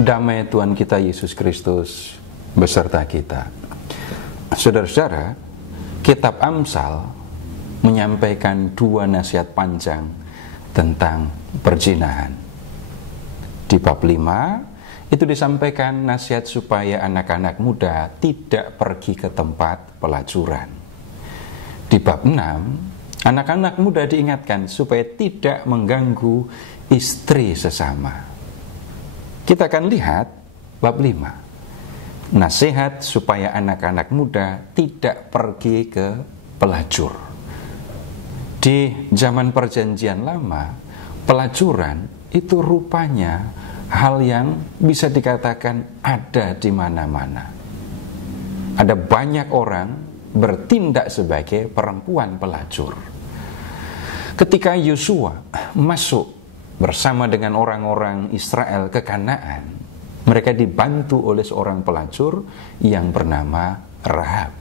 Damai Tuhan kita Yesus Kristus beserta kita. Saudara-saudara, Kitab Amsal menyampaikan dua nasihat panjang tentang perzinahan. Di bab 5 itu disampaikan nasihat supaya anak-anak muda tidak pergi ke tempat pelacuran. Di bab 6, anak-anak muda diingatkan supaya tidak mengganggu istri sesama. Kita akan lihat bab 5. Nasihat supaya anak-anak muda tidak pergi ke pelacur. Di zaman Perjanjian Lama, pelacuran itu rupanya hal yang bisa dikatakan ada di mana-mana. Ada banyak orang bertindak sebagai perempuan pelacur. Ketika Yosua masuk bersama dengan orang-orang Israel ke Kanaan, mereka dibantu oleh seorang pelacur yang bernama Rahab.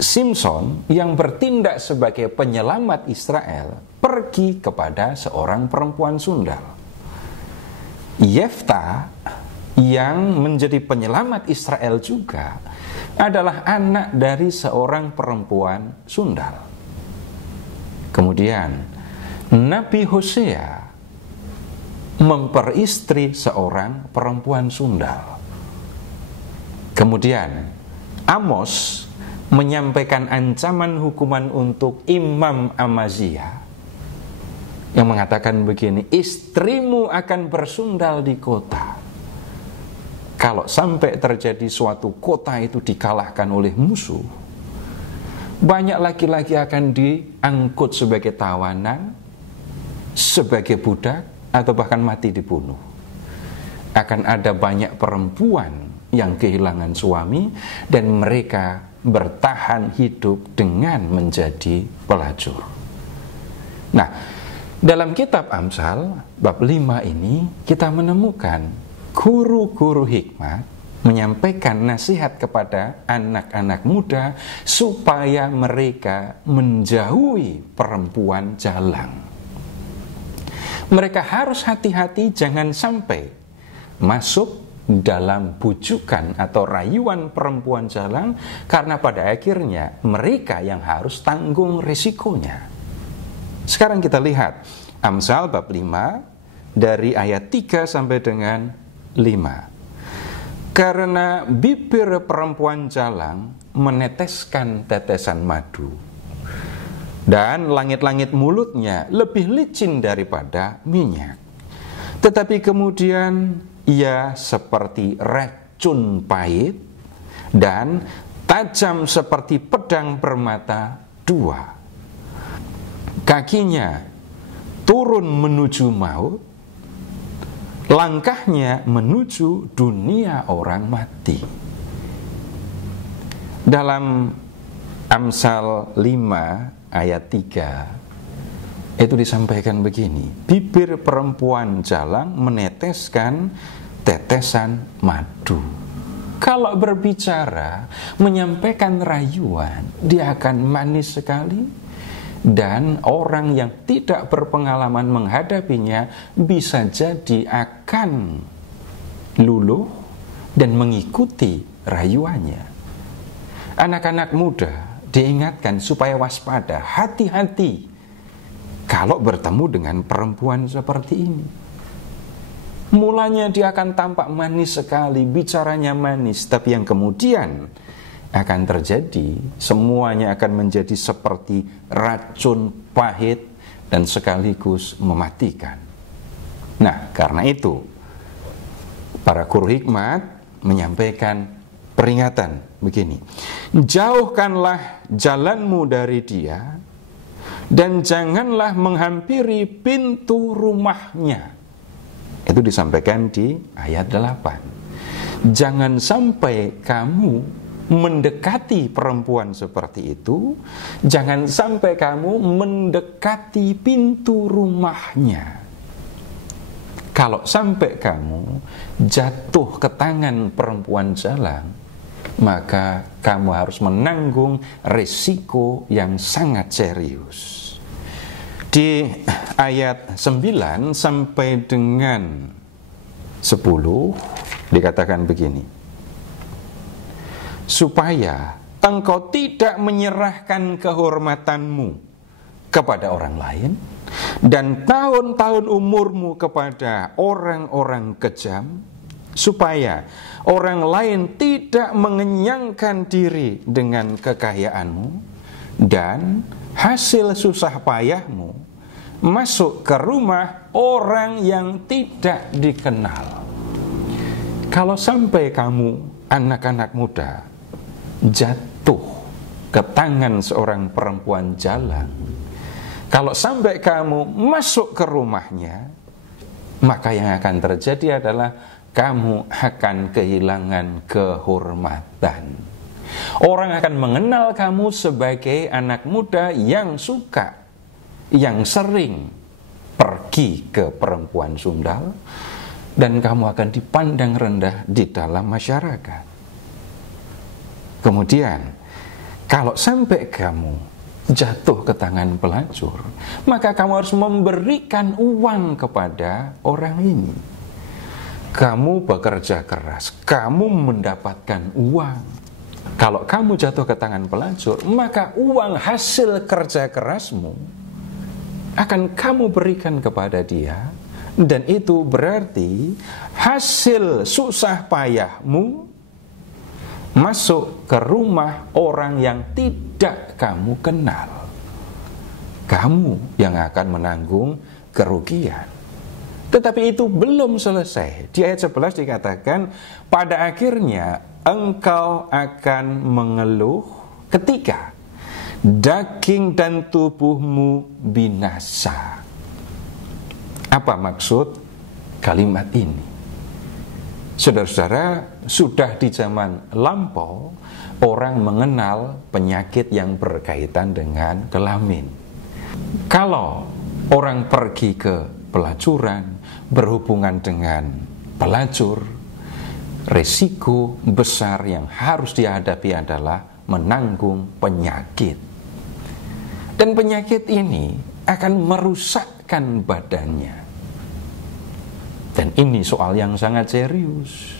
Simson yang bertindak sebagai penyelamat Israel pergi kepada seorang perempuan sundal. Yefta yang menjadi penyelamat Israel juga adalah anak dari seorang perempuan sundal. Kemudian Nabi Hosea memperistri seorang perempuan sundal. Kemudian Amos menyampaikan ancaman hukuman untuk Imam Amazia yang mengatakan begini, istrimu akan bersundal di kota. Kalau sampai terjadi suatu kota itu dikalahkan oleh musuh, banyak laki-laki akan diangkut sebagai tawanan, sebagai budak, atau bahkan mati dibunuh. Akan ada banyak perempuan yang kehilangan suami dan mereka bertahan hidup dengan menjadi pelacur. Nah, dalam kitab Amsal bab 5 ini kita menemukan guru-guru hikmat menyampaikan nasihat kepada anak-anak muda supaya mereka menjauhi perempuan jalang. Mereka harus hati-hati jangan sampai masuk dalam bujukan atau rayuan perempuan jalang, karena pada akhirnya mereka yang harus tanggung risikonya. Sekarang kita lihat Amsal bab 5 dari ayat 3 sampai dengan 5. Karena bibir perempuan jalang meneteskan tetesan madu, dan langit-langit mulutnya lebih licin daripada minyak. Tetapi kemudian ia seperti racun pahit dan tajam seperti pedang bermata dua. Kakinya turun menuju maut, langkahnya menuju dunia orang mati. Dalam Amsal 5 ayat 3 itu disampaikan begini, bibir perempuan jalang meneteskan tetesan madu. Kalau berbicara, menyampaikan rayuan, dia akan manis sekali, dan orang yang tidak berpengalaman menghadapinya bisa jadi akan luluh dan mengikuti rayuannya. Anak-anak muda diingatkan supaya waspada, hati-hati kalau bertemu dengan perempuan seperti ini. Mulanya dia akan tampak manis sekali, bicaranya manis, tapi yang kemudian akan terjadi, semuanya akan menjadi seperti racun pahit dan sekaligus mematikan. Nah, karena itu para guru hikmat menyampaikan peringatan begini, jauhkanlah jalanmu dari dia dan janganlah menghampiri pintu rumahnya. Itu disampaikan di ayat 8. Jangan sampai kamu mendekati perempuan seperti itu, jangan sampai kamu mendekati pintu rumahnya. Kalau sampai kamu jatuh ke tangan perempuan jalang, maka kamu harus menanggung risiko yang sangat serius. Di ayat 9 sampai dengan 10 dikatakan begini, supaya engkau tidak menyerahkan kehormatanmu kepada orang lain dan tahun-tahun umurmu kepada orang-orang kejam, supaya orang lain tidak mengenyangkan diri dengan kekayaanmu dan hasil susah payahmu masuk ke rumah orang yang tidak dikenal. Kalau sampai kamu, anak-anak muda, jatuh ke tangan seorang perempuan jalan, kalau sampai kamu masuk ke rumahnya, maka yang akan terjadi adalah kamu akan kehilangan kehormatan. Orang akan mengenal kamu sebagai anak muda yang suka, yang sering pergi ke perempuan sundal, dan kamu akan dipandang rendah di dalam masyarakat. Kemudian, kalau sampai kamu jatuh ke tangan pelacur, maka kamu harus memberikan uang kepada orang ini. Kamu bekerja keras, kamu mendapatkan uang. Kalau kamu jatuh ke tangan pelacur, maka uang hasil kerja kerasmu akan kamu berikan kepada dia, dan itu berarti hasil susah payahmu masuk ke rumah orang yang tidak kamu kenal. Kamu yang akan menanggung kerugian. Tetapi itu belum selesai. Di ayat 11 dikatakan, pada akhirnya engkau akan mengeluh ketika daging dan tubuhmu binasa. Apa maksud kalimat ini? Saudara-saudara, sudah di zaman lampau orang mengenal penyakit yang berkaitan dengan kelamin. Kalau orang pergi ke pelacuran, berhubungan dengan pelacur, risiko besar yang harus dihadapi adalah menanggung penyakit. Dan penyakit ini akan merusakkan badannya. Dan ini soal yang sangat serius.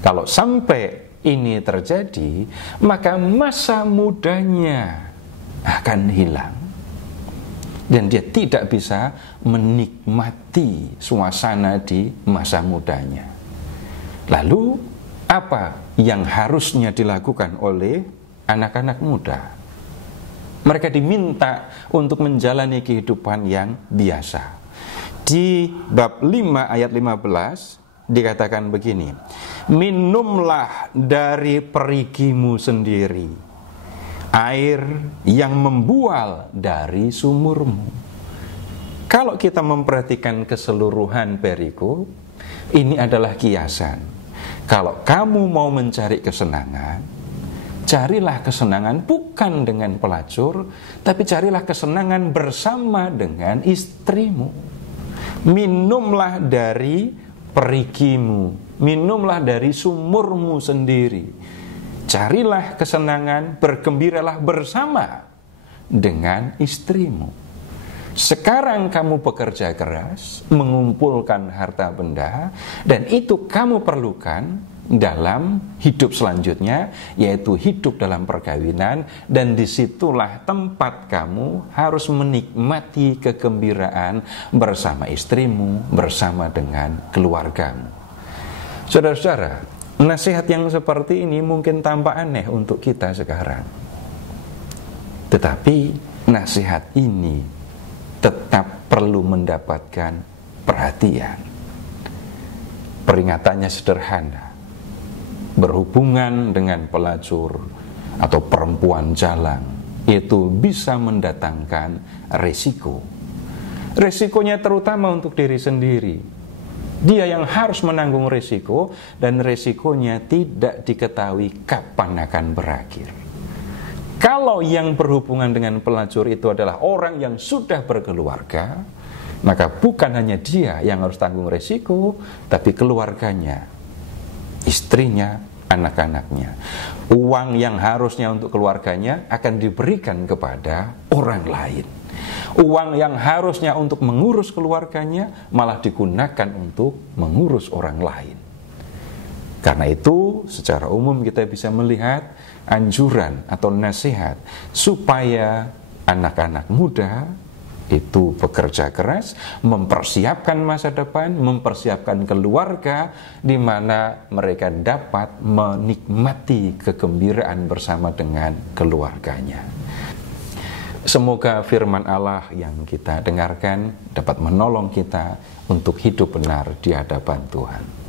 Kalau sampai ini terjadi, maka masa mudanya akan hilang. Dan dia tidak bisa menikmati suasana di masa mudanya. Lalu, apa yang harusnya dilakukan oleh anak-anak muda? Mereka diminta untuk menjalani kehidupan yang biasa. Di bab 5 ayat 15 dikatakan begini, minumlah dari perigimu sendiri, air yang membual dari sumurmu. Kalau kita memperhatikan keseluruhan perikop, ini adalah kiasan. Kalau kamu mau mencari kesenangan, carilah kesenangan bukan dengan pelacur, tapi carilah kesenangan bersama dengan istrimu. Minumlah dari perigimu, minumlah dari sumurmu sendiri. Carilah kesenangan, bergembiralah bersama dengan istrimu. Sekarang kamu bekerja keras, mengumpulkan harta benda, dan itu kamu perlukan dalam hidup selanjutnya, yaitu hidup dalam perkawinan, dan disitulah tempat kamu harus menikmati kegembiraan bersama istrimu, bersama dengan keluargamu. Saudara-saudara, nasihat yang seperti ini mungkin tampak aneh untuk kita sekarang, tetapi nasihat ini tetap perlu mendapatkan perhatian. Peringatannya sederhana. Berhubungan dengan pelacur atau perempuan jalan itu bisa mendatangkan resiko. Resikonya terutama untuk diri sendiri. Dia yang harus menanggung resiko, dan resikonya tidak diketahui kapan akan berakhir. Kalau yang berhubungan dengan pelacur itu adalah orang yang sudah berkeluarga, maka bukan hanya dia yang harus tanggung resiko, tapi keluarganya, istrinya, anak-anaknya. Uang yang harusnya untuk keluarganya akan diberikan kepada orang lain. Uang yang harusnya untuk mengurus keluarganya malah digunakan untuk mengurus orang lain. Karena itu, secara umum kita bisa melihat anjuran atau nasihat supaya anak-anak muda itu bekerja keras, mempersiapkan masa depan, mempersiapkan keluarga di mana mereka dapat menikmati kegembiraan bersama dengan keluarganya. Semoga firman Allah yang kita dengarkan dapat menolong kita untuk hidup benar di hadapan Tuhan.